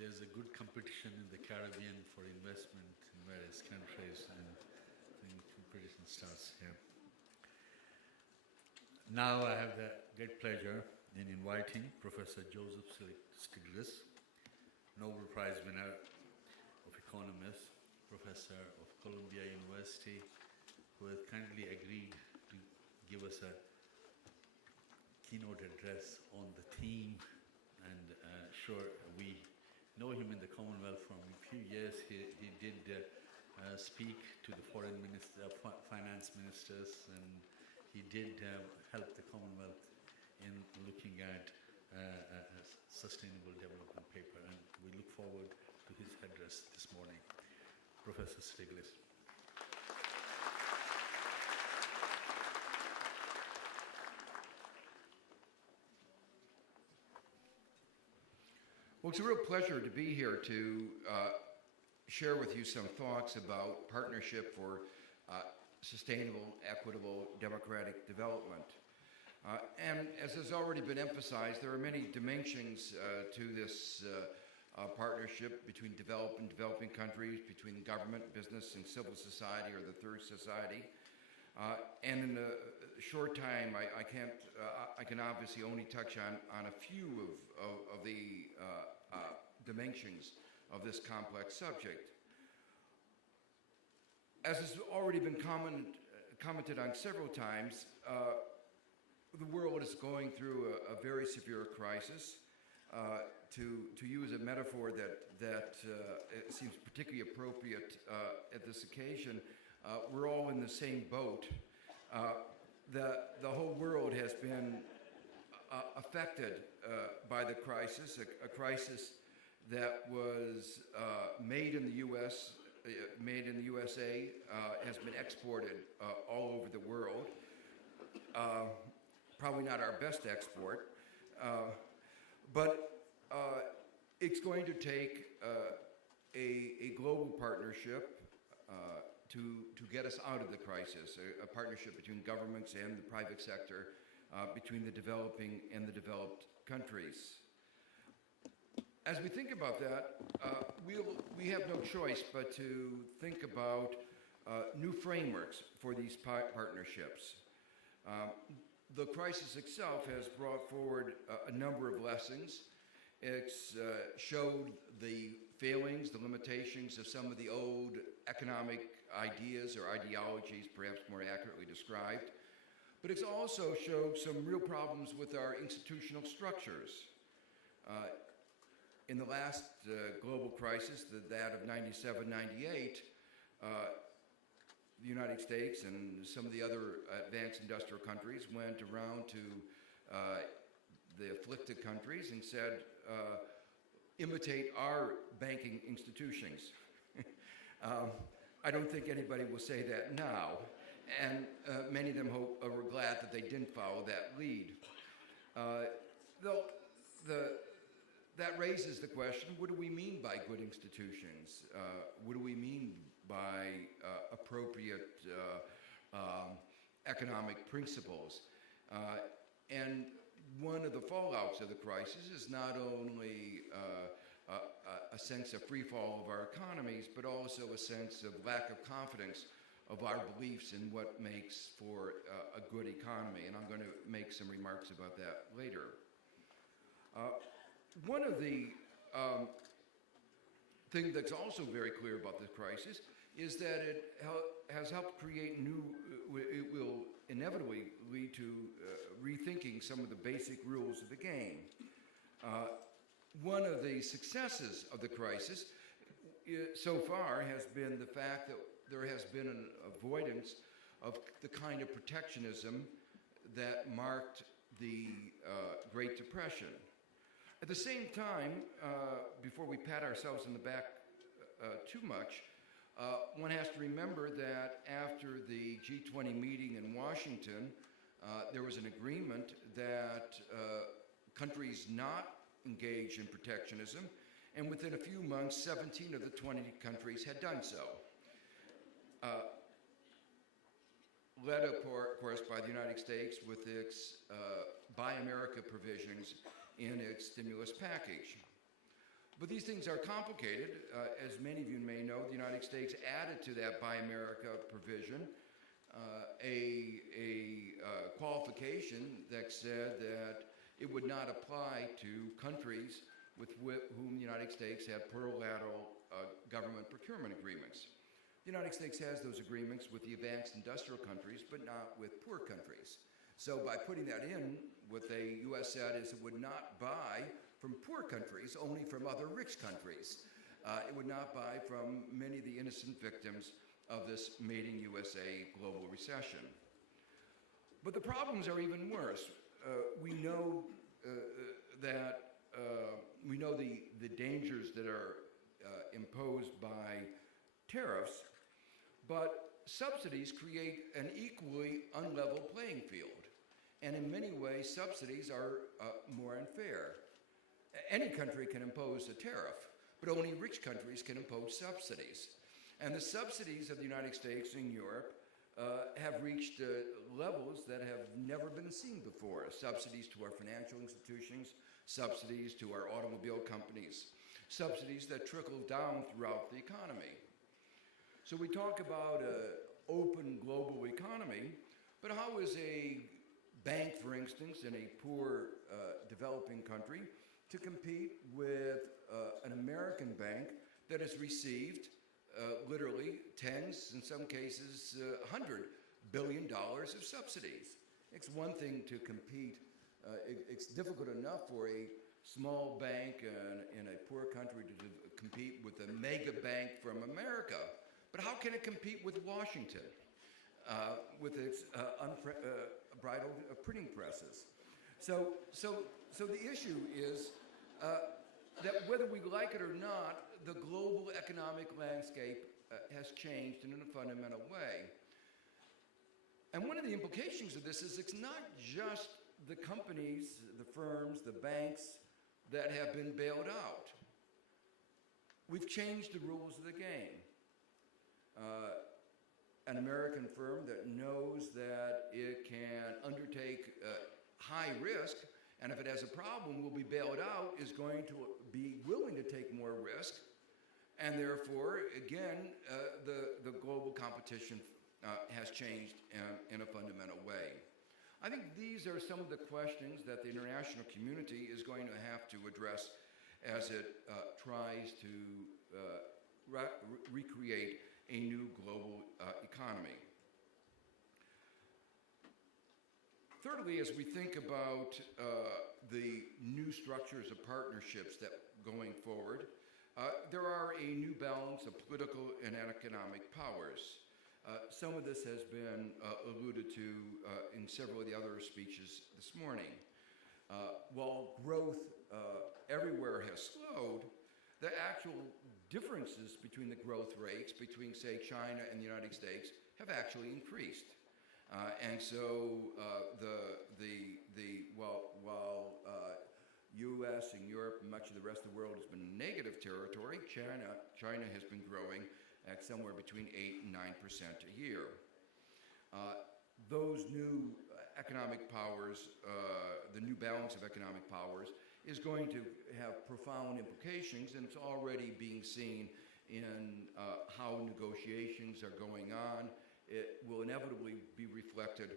there's a good competition in the Caribbean for investment in various countries, and I think competition starts here. Now I have the great pleasure in inviting Professor Joseph Stiglitz, Nobel Prize winner of economics, professor of Columbia University, who has kindly agreed to give us a keynote address on the theme. And sure, we know him in the Commonwealth from a few years. He did speak to the foreign minister, finance ministers, and he did help the Commonwealth in looking at a sustainable development paper. And we look forward to his address this morning. Professor Stiglitz. Well, it's a real pleasure to be here to share with you some thoughts about partnership for sustainable, equitable, democratic development. And as has already been emphasized, there are many dimensions to this partnership between developed and developing countries, between government, business, and civil society, or the third society. And in a short time, I can obviously only touch on a few of the dimensions of this complex subject. As has already been commented on several times, the world is going through a very severe crisis. To use a metaphor that seems particularly appropriate at this occasion, we're all in the same boat. The whole world has been affected by the crisis, a crisis that was made in the U.S., made in the USA, has been exported all over the world. Probably not our best export, but it's going to take a global partnership to get us out of the crisis, a partnership between governments and the private sector, between the developing and the developed countries. As we think about that, we have no choice but to think about new frameworks for these partnerships. The crisis itself has brought forward a number of lessons. It's showed the failings, the limitations of some of the old economic ideas or ideologies, perhaps more accurately described. But it's also showed some real problems with our institutional structures. In the last global crisis, that of 97-98, the United States and some of the other advanced industrial countries went around to the afflicted countries and said, imitate our banking institutions. I don't think anybody will say that now, and many of them were glad that they didn't follow that lead. Though that raises the question, what do we mean by good institutions? What do we mean by appropriate economic principles? And one of the fallouts of the crisis is not only a sense of free fall of our economies, but also a sense of lack of confidence of our beliefs in what makes for a good economy. And I'm going to make some remarks about that later. One of the things that's also very clear about this crisis is that it has helped create it will inevitably lead to rethinking some of the basic rules of the game. One of the successes of the crisis so far has been the fact that there has been an avoidance of the kind of protectionism that marked the Great Depression. At the same time, before we pat ourselves in the back too much, one has to remember that after the G20 meeting in Washington, there was an agreement that countries not engage in protectionism, and within a few months, 17 of the 20 countries had done so. Led, of course, by the United States with its Buy America provisions in its stimulus package. But these things are complicated. As many of you may know, the United States added to that Buy America provision a qualification that said that it would not apply to countries with whom the United States had plurilateral government procurement agreements. The United States has those agreements with the advanced industrial countries, but not with poor countries. So by putting that in, what the U.S. said is it would not buy from poor countries, only from other rich countries. It would not buy from many of the innocent victims of this Made in USA global recession. But the problems are even worse. We know the dangers that are imposed by tariffs, but subsidies create an equally unlevel playing field. And in many ways, subsidies are more unfair. Any country can impose a tariff, but only rich countries can impose subsidies. And the subsidies of the United States and Europe have reached levels that have never been seen before. Subsidies to our financial institutions, subsidies to our automobile companies, subsidies that trickle down throughout the economy. So we talk about an open global economy, but how is a bank, for instance, in a poor developing country to compete with an American bank that has received literally tens, in some cases, $100 billion of subsidies? It's one thing to compete. It's difficult enough for a small bank in a poor country to compete with a mega bank from America. But how can it compete with Washington, with its unbridled printing presses? So the issue is that whether we like it or not, the global economic landscape has changed in a fundamental way. And one of the implications of this is it's not just the companies, the firms, the banks that have been bailed out. We've changed the rules of the game. An American firm that knows that it can undertake high risk, and if it has a problem, will be bailed out, is going to be willing to take more risk. And therefore, again, the global competition has changed in a fundamental way. I think these are some of the questions that the international community is going to have to address as it tries to recreate a new global economy. Thirdly, as we think about the new structures of partnerships that going forward, there are a new balance of political and economic powers. Some of this has been alluded to in several of the other speeches this morning. While growth everywhere has slowed, the actual differences between the growth rates between, say, China and the United States have actually increased. And so while U.S. and Europe and much of the rest of the world has been negative territory, China has been growing at somewhere between 8 and 9% a year. Those new economic powers, the new balance of economic powers, is going to have profound implications, and it's already being seen in how negotiations are going on. It will inevitably be reflected